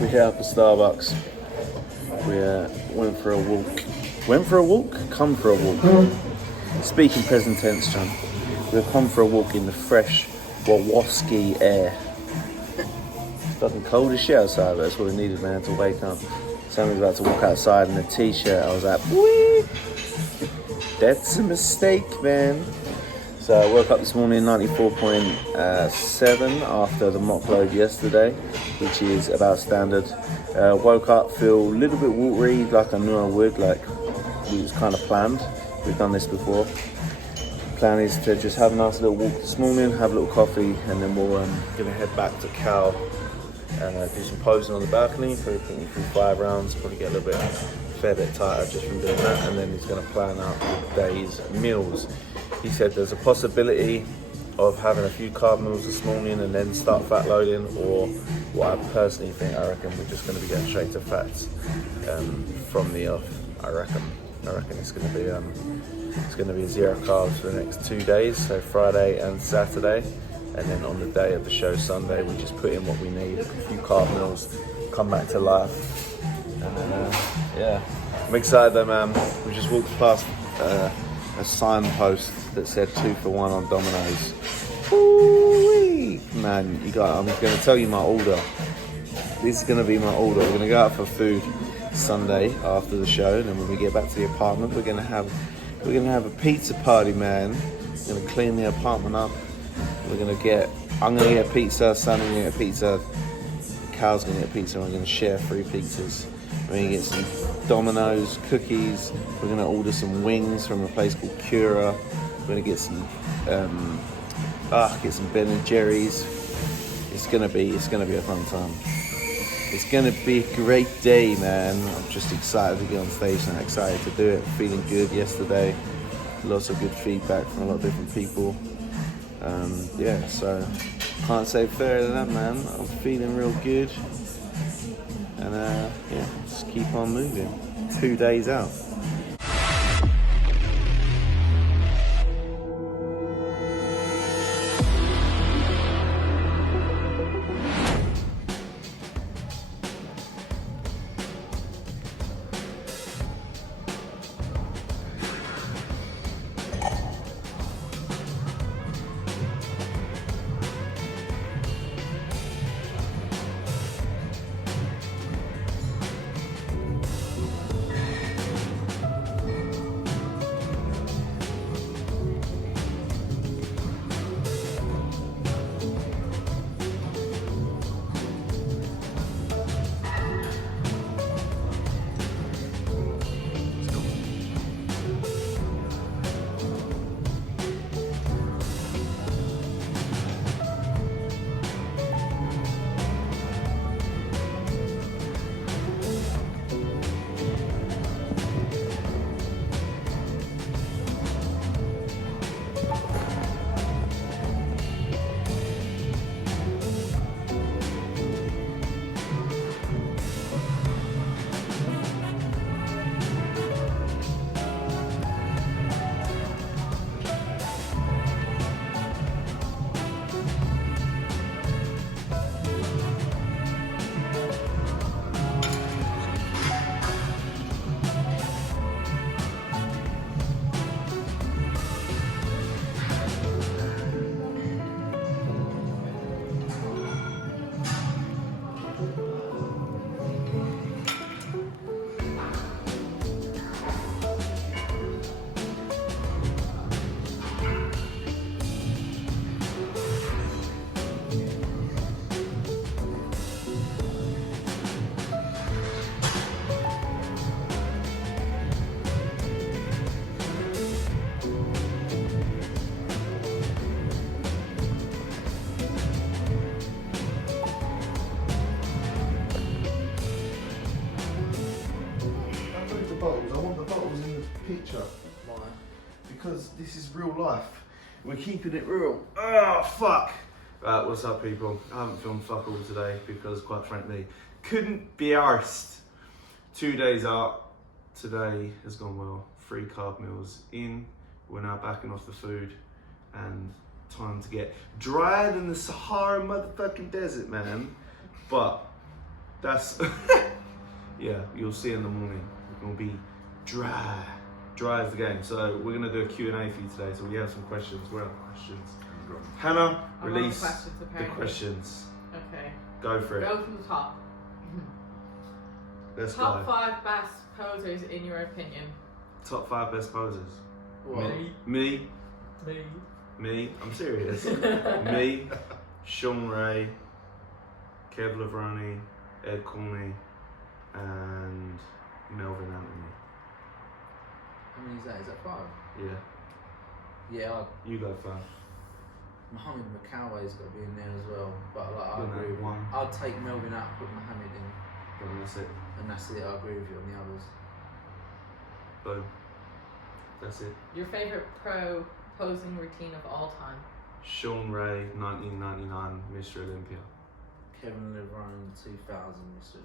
We're here for Starbucks. We went for a walk. Went for a walk? Come for a walk. Speaking present tense, John. We've come for a walk in the fresh Wawaski air. It's fucking cold as shit outside, but that's what we needed, man, to wake up. Someone's about to walk outside in a t-shirt. I was like, wee! That's a mistake, man. So I woke up this morning 94.7 after the mock load yesterday, which is about standard. Woke up, feel a little bit watery, like I knew I would, like it was kind of planned. We've done this before. Plan is to just have a nice little walk this morning, have a little coffee, and then we're gonna head back to Cal, do some posing on the balcony, probably through 5 rounds, probably get a little bit, fair bit tighter just from doing that, and then he's gonna plan out the day's meals. He said there's a possibility of having a few carb meals this morning and then start fat loading, or what I personally think, I reckon we're just going to be going straight to fats from the off. I reckon it's going to be 0 carbs for the next 2 days, so Friday and Saturday, and then on the day of the show Sunday we just put in what we need, a few carb meals, come back to life, and then yeah, I'm excited though, man. We just walked past a signpost that said 2 for 1 on Domino's. Ooh-wee. Man, I'm going to tell you my order. This is going to be my order. We're going to go out for food Sunday after the show, and then when we get back to the apartment, we're going to have a pizza party, man. We're going to clean the apartment up. I'm going to get pizza. Sonny's going to get pizza. Cal's going to get pizza. And we're going to share 3 pizzas. We're going to get some Domino's cookies. We're going to order some wings from a place called Cura. We're going to get some Ben and Jerry's. It's going to be a fun time. It's going to be a great day, man. I'm just excited to get on stage and excited to do it. Feeling good yesterday. Lots of good feedback from a lot of different people. So can't say fairer than that, man. I'm feeling real good. And just keep on moving. 2 days out. I want the bottles in the picture, because this is real life. We're keeping it real. Oh, fuck. What's up, people? I haven't filmed fuck all today because, quite frankly, couldn't be arsed. 2 days out. Today has gone well. 3 carb meals in. We're now backing off the food and time to get dried in the Sahara motherfucking desert, man. But that's yeah. You'll see in the morning. It will be dry as the game. So we're gonna do a Q&A for you today. So we have some questions. Where are the questions? Hannah, release the questions. Okay. Go for it. Go from the top. Let's Top go. 5 best posers in your opinion. Top 5 best posers. What? Me. Me. I'm serious. Me, Sean Ray, Kev Lavroni, Ed Corney, and Melvin Anthony. How many is that? Is that 5? Yeah. Yeah, You go first. Mohammed McCalloway's got to be in there as well. But like, I Good agree night, with you. one. I'll take Melvin out, put Mohammed in, Boom, that's it. and that's it. I agree with you on the others. Boom. That's it. Your favourite pro posing routine of all time. Sean Ray, 1999, Mr. Olympia. Kevin Levrone, 2000, Mr.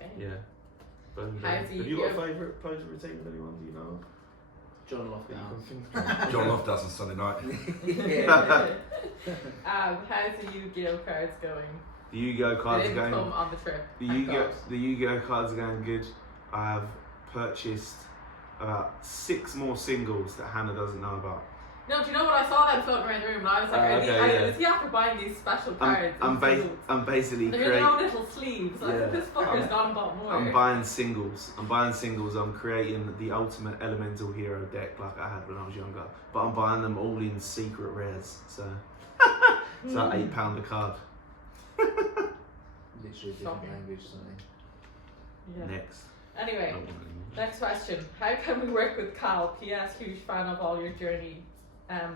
Okay. Yeah. Boom. How's Have he you got a go? favourite poser routine of anyone? Do you know? John That you Lofthouse. can think of? John Lofthouse on Sunday night. Yeah. How's the Yu-Gi-Oh cards going? The Yu-Gi-Oh They cards are didn't going. come on the trip. The thank Yu-Gi-Oh! God. The Yu-Gi-Oh cards are going good. I have purchased about 6 more singles that Hannah doesn't know about. No, do you know what I saw them floating around the room and I was like, is he after buying these special cards? I'm basically They're in creating. their own little sleeves. I Yeah. think this fucker's gone and bought more. I'm buying singles. I'm creating the ultimate elemental hero deck like I had when I was younger. But I'm buying them all in secret rares. So it's like £8 a card. Literally a different Shocking. language, something. Yeah. Next. Anyway, next question. How can we work with Cal? P.S. Huge fan of all your journey.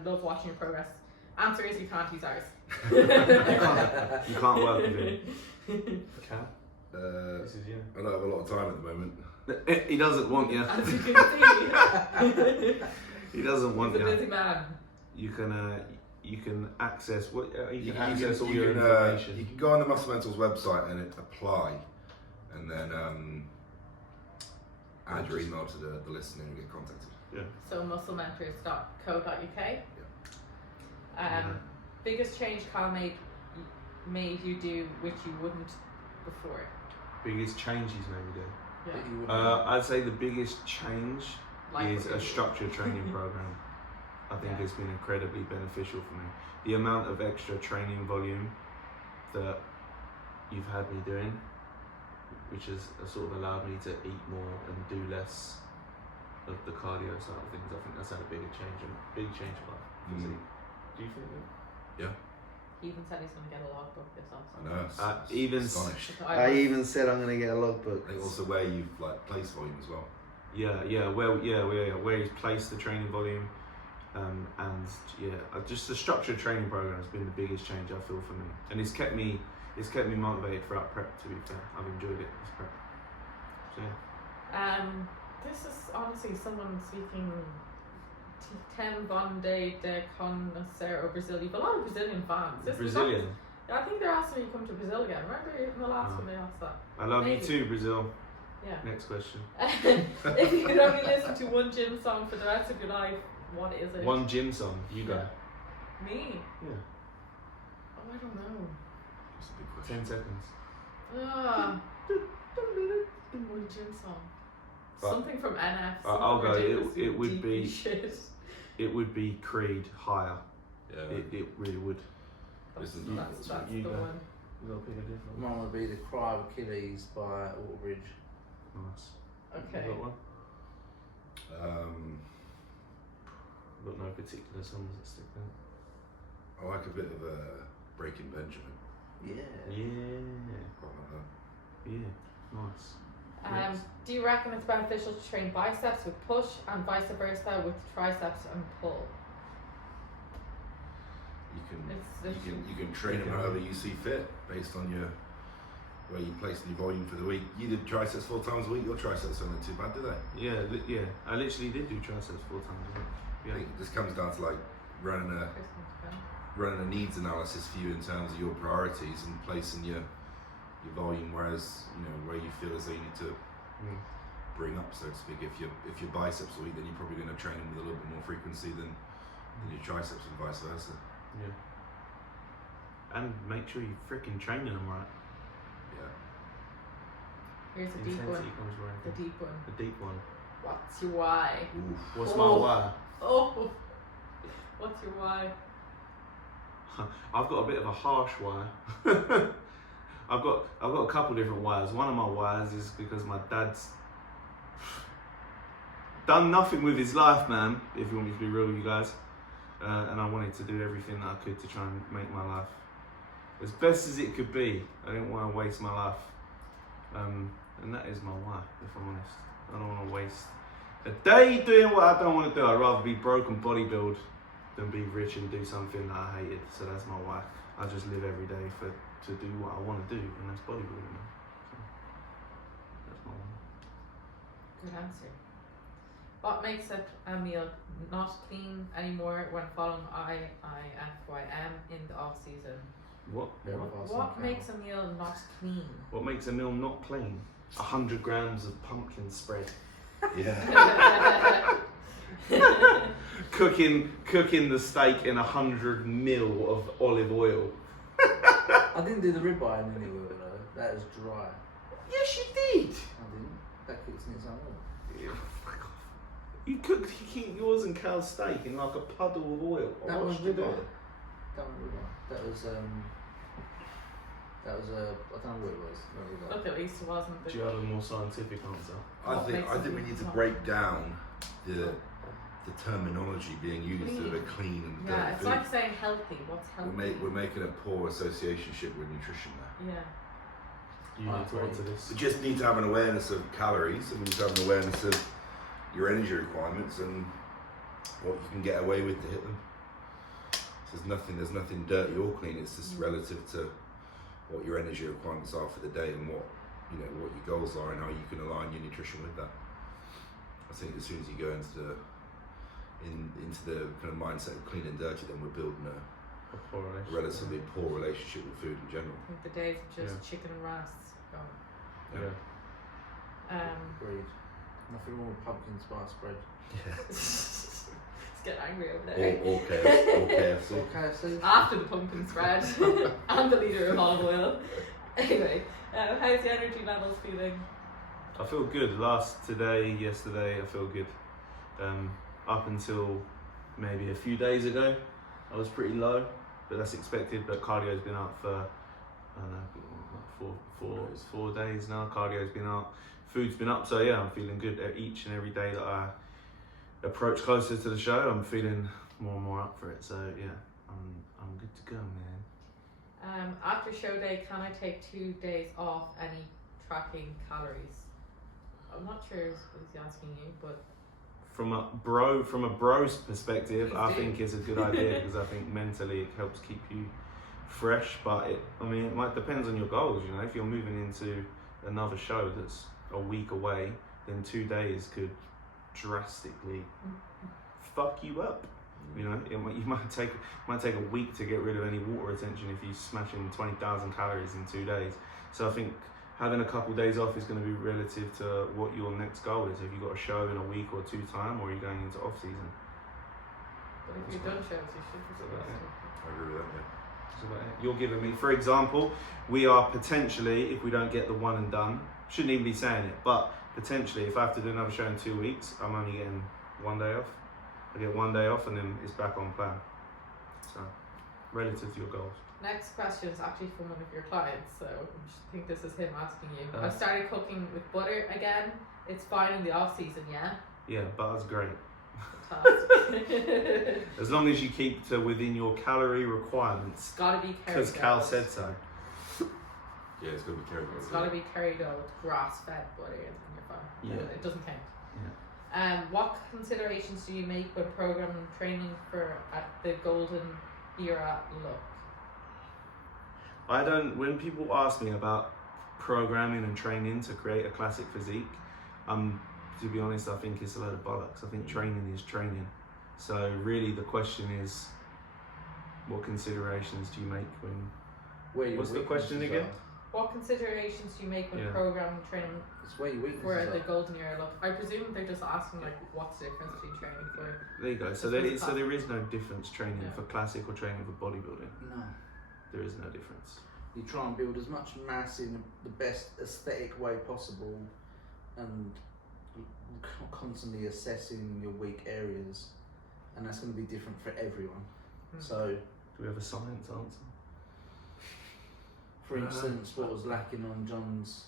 Love watching your progress. Answer is you can't use ours. You can't work with him. Cal? This is you. I don't have a lot of time at the moment. He doesn't want you. As you can see, He doesn't want he's a you. busy man. You can access what you can You access all can, your you information. can go on the Muscle Mentals website and apply, and then add your email to the list and then you get contacted. Yeah. So musclementors.co.uk. Biggest change Cal made you do which you wouldn't before. Biggest change he's made me do. Yeah. That you wouldn't- I'd say the biggest change Like is what a you- structured training program. I think Yeah. it's been incredibly beneficial for me. The amount of extra training volume that you've had me doing, which has sort of allowed me to eat more and do less of the cardio side of things. I think that's had a big change in my physique. Do you think that? He even said he's going to get a logbook this I know. Astonished. I even said I'm going to get a logbook. I think also where you've placed volume as well. Where he's placed the training volume, just the structured training program has been the biggest change I feel for me, and it's kept me motivated throughout prep. To be fair, I've enjoyed it as prep. So yeah. This is honestly someone speaking Ten Vonde de Conhecer Brazil. You've a lot of Brazilian fans. Brazilian. I think they're asking you to come to Brazil again. Remember in the last one they asked that? I love Maybe. you too, Brazil. Yeah. Next question. If you could only listen to one gym song for the rest of your life, what is it? One gym song. You go. Yeah. Me? Yeah. Oh, I don't know. It's a big question. 10 seconds. One gym song. But- Something from NF. I'll go. ridiculously It would deep be- shit. It would be Creed higher. Yeah. It really would. That's Listen, that's you the go. one. You gotta pick a different Mine would be The Cry of Achilles by Waterbridge. Nice. Okay. You got one? Um, Got no particular songs that stick out. I like a bit of Breaking Benjamin. Yeah. Yeah. Quite like that. Yeah. Nice. Next. Do you reckon it's beneficial to train biceps with push and vice versa with triceps and pull? You can train them however you see fit based on where you place your volume for the week. You did triceps 4 times a week. Your triceps weren't too bad, did they? Yeah. I literally did do triceps 4 times a week. I Yeah. think this comes down to like running a needs analysis for you in terms of your priorities and placing your volume, whereas where you feel as though you need to bring up, so to speak. If your biceps are weak, then you're probably going to train them with a little bit more frequency than your triceps and vice versa. Yeah. and make sure you're freaking training them right. Yeah. Here's a deep Intensity one. comes with The everything. deep one. The deep one. What's your why? Oof. What's Oh. my why? Oh, what's your why? I've got a bit of a harsh why. I've got a couple different whys. One of my whys is because my dad's done nothing with his life, man. If you want me to be real with you guys, and I wanted to do everything that I could to try and make my life as best as it could be. I didn't want to waste my life, and that is my why. If I'm honest, I don't want to waste a day doing what I don't want to do. I'd rather be broke and bodybuild than be rich and do something that I hated. So that's my why. I just live every day to do what I want to do, and that's bodybuilding, man. So that's my why. Good answer. What makes a meal not clean anymore when following IFYM in the off season? What? Very What? fast What and makes a meal not clean? What makes a meal not clean? 100 grams of pumpkin spread. Yeah. Cooking the steak in 100 mil of olive oil. I didn't do the ribeye in any oil though. That was dry. Yes, you did. I didn't. That cooks in its own oil. You keep yours and Cal's steak in like a puddle of oil. That was Watch the ribeye. guy. That was ribeye. That was I don't know what it was. Not ribeye. Look, at least it wasn't the. Do you have a more scientific answer? I think we need to break down the terminology being used Clean. of a clean and Yeah, dirty it's food. like saying healthy. What's healthy? We're making a poor associationship with nutrition there. Yeah. You need to answer this. We just need to have an awareness of calories, and we need to have an awareness of your energy requirements and what you can get away with to hit them. So there's nothing dirty or clean. It's just relative to what your energy requirements are for the day and what your goals are and how you can align your nutrition with that. I think as soon as you go into the kind of mindset of clean and dirty, then we're building a relatively poor relationship with food in general. I think the days of just chicken and rice gone. Yeah. Agreed. Nothing wrong with pumpkin spice bread. Let's get angry over there. Or KFC. Or KFC. After the pumpkin spread and the liter of olive oil. Anyway, how's the energy levels feeling? I feel good. Yesterday, I feel good. Up until maybe a few days ago, I was pretty low, but that's expected. But cardio's been up for, I don't know, 4 days now. Cardio's been up, food's been up, so yeah, I'm feeling good each and every day that I approach closer to the show. I'm feeling more and more up for it. So yeah, I'm good to go, man. After show day, can I take 2 days off any tracking calories? I'm not sure if he's asking you, but From a bro's perspective, Please I do. think it's a good idea because I think mentally it helps keep you fresh. But it depends on your goals. You know, if you're moving into another show that's a week away, then 2 days could drastically fuck you up. You know, you might take a week to get rid of any water retention if you're smashing 20,000 calories in 2 days. So I think having a couple of days off is going to be relative to what your next goal is. Have you got a show in a week or 2 time, or are you going into off season? but if you've done shows, you should be supposed to. I agree with that, yeah. That's about it. You're giving me, for example, we are potentially, if we don't get the one and done, shouldn't even be saying it, but potentially, if I have to do another show in 2 weeks, I'm only getting 1 day off. I get 1 day off and then it's back on plan. So, relative to your goals. Next question is actually from one of your clients, so I think this is him asking you. Uh. I started cooking with butter again. It's fine in the off season, yeah? Yeah, butter's great. Fantastic. As long as you keep to within your calorie requirements. Gotta be carried Because Cal out. said so. Yeah, it's going to be carried It's out. gotta be carried out with grass-fed butter and you're fine. Yeah. It doesn't count. Yeah. What considerations do you make when programming and training for at the golden era look? When people ask me about programming and training to create a classic physique, to be honest, I think it's a load of bollocks. I think training is training. So really the question is, what considerations do you make when... Where your What's the question weaknesses again? are. What considerations do you make when Yeah. programming and training It's where your for weaknesses the are. golden era look? I presume they're just asking like what's the difference between training for There you go. So there is no difference training Yeah. for classic or training for bodybuilding. No. there is no difference. You try and build as much mass in the best aesthetic way possible, and constantly assessing your weak areas, and that's going to be different for everyone. So, Do we have a science answer? for instance, what was lacking on John's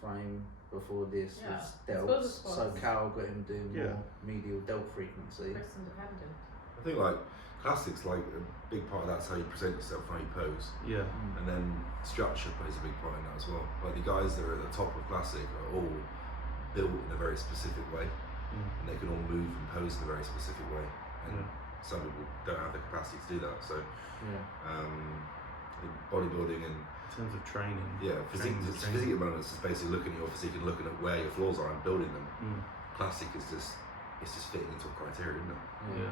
frame before this Yeah, was I suppose delts, it was. so Cal got him doing Yeah. more medial delt frequency. Person dependent. I think like classics, like a big part of that's how you present yourself, how you pose, Yeah. and then structure plays a big part in that as well. Like the guys that are at the top of classic are all built in a very specific way, and they can all move and pose in a very specific way. And some people don't have the capacity to do that. So Yeah. I think bodybuilding and In terms of training. physique at the moment is basically looking at your physique and looking at where your flaws are and building them. Classic is just fitting into a criteria, isn't it? Yeah.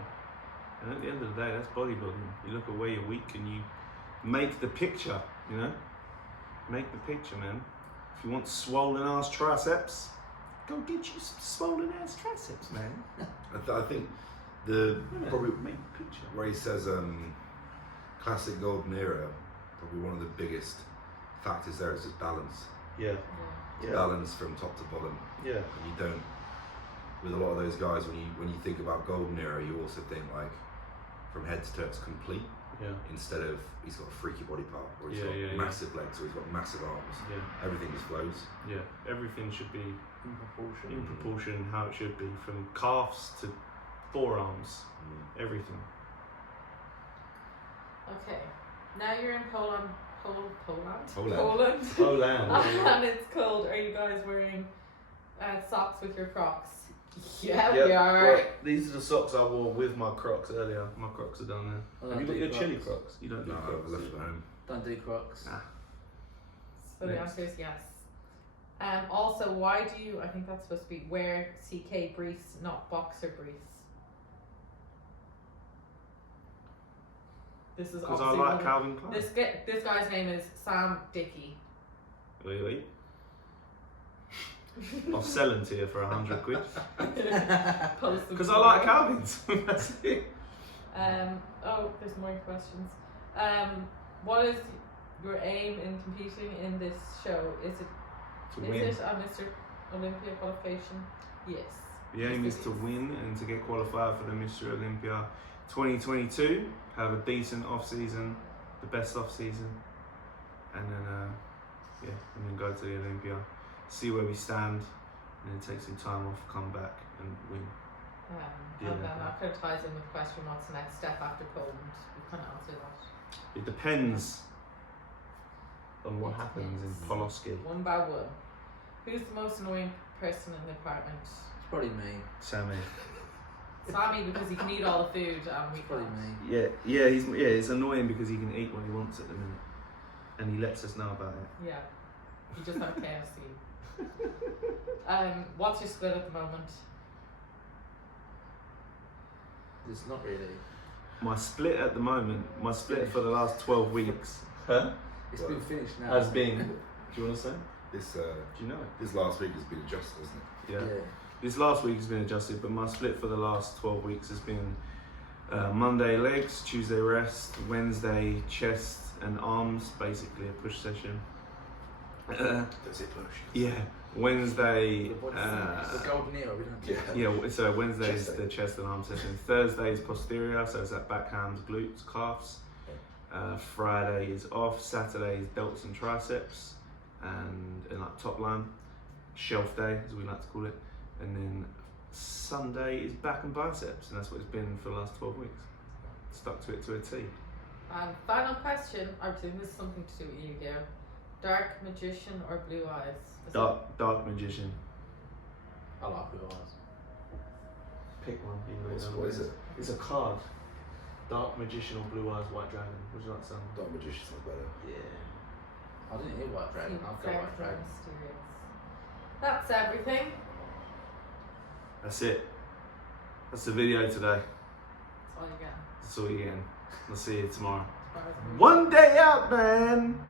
And at the end of the day, that's bodybuilding. You look at where you're weak and you make the picture, you know? Make the picture, man. If you want swollen ass triceps, go get you some swollen ass triceps, man. I think the probably make the picture. where he says classic golden era, probably one of the biggest factors there is just balance. Yeah. Balance from top to bottom. Yeah. And you don't, with a lot of those guys, when you think about golden era, you also think like from head to toe it's complete. Yeah. Instead of he's got a freaky body part, or he's Yeah, got yeah, yeah. massive legs, or he's got massive arms. Yeah. Everything just flows. Yeah. Everything should be In proportion. in proportion how it should be, from calves to forearms, everything. Okay. Now you're in Poland. Poland. Poland. And it's cold. Are you guys wearing socks with your Crocs? Yeah, we are. Well, these are the socks I wore with my Crocs earlier. My Crocs are down I there. don't Have you got do your Crocs. chili Crocs? You don't do No, Crocs. I've left them at home. Don't do Crocs. Nah. So the Next. answer is yes. Also, why do you, I think that's supposed to be, wear CK briefs, not boxer briefs? This is Because I obviously like one- Calvin Klein. This guy's name is Sam Dickey. Wait. I'll sell them to you for 100 quid. Post them Because I like below. Calvin's. That's it. Oh, there's more questions. What is your aim in competing in this show? Is it To win. a Mr. Olympia qualification? Yes. The aim is to win and to get qualified for the Mr. Olympia 2022. Have a decent off season, the best off season, and then go to the Olympia, see where we stand, and then take some time off, come back and win. Yeah. And then that kind of ties in with the question, what's the next step after Poland? We kind of answered that. It depends on what It happens in depends. Poloski. One by one. Who's the most annoying person in the apartment? It's probably me. Sammy. Sammy, because he can eat all the food and we It's probably can't. me. Yeah. It's annoying because he can eat what he wants at the minute, and he lets us know about it. Yeah. You just have KFC. What's your split at the moment? It's not really. My split at the moment, for the last 12 weeks, It's been finished now. has been. Do you want to say? This Do you know it? this last week has been adjusted, hasn't it? Yeah. This last week has been adjusted, but my split for the last 12 weeks has been Monday legs, Tuesday rest, Wednesday chest and arms, basically a push session. That's it, push. Yeah, Wednesday. The golden era, we don't do Yeah. Yeah, so Wednesday is Chest the chest and arm session. Thursday is posterior, so it's that back hams, glutes, calves. Friday is off. Saturday is delts and triceps, and like top line, shelf day as we like to call it. And then Sunday is back and biceps, and that's what it's been for the last 12 weeks. Stuck to it to a T. Final question. I presume this is something to do with you, Gil. Dark magician or blue eyes? Is Dark magician. I like blue eyes. Pick one. What is it? It's a card. Dark magician or blue eyes, white dragon. Would you like some? Dark magician's not better. Yeah. I didn't hear White Dragon. I'll go White Dragon. Mysterious. That's everything. That's it. That's the video today. That's all you get. That's all you're getting. I'll see you tomorrow. As far as I know. One day out, man.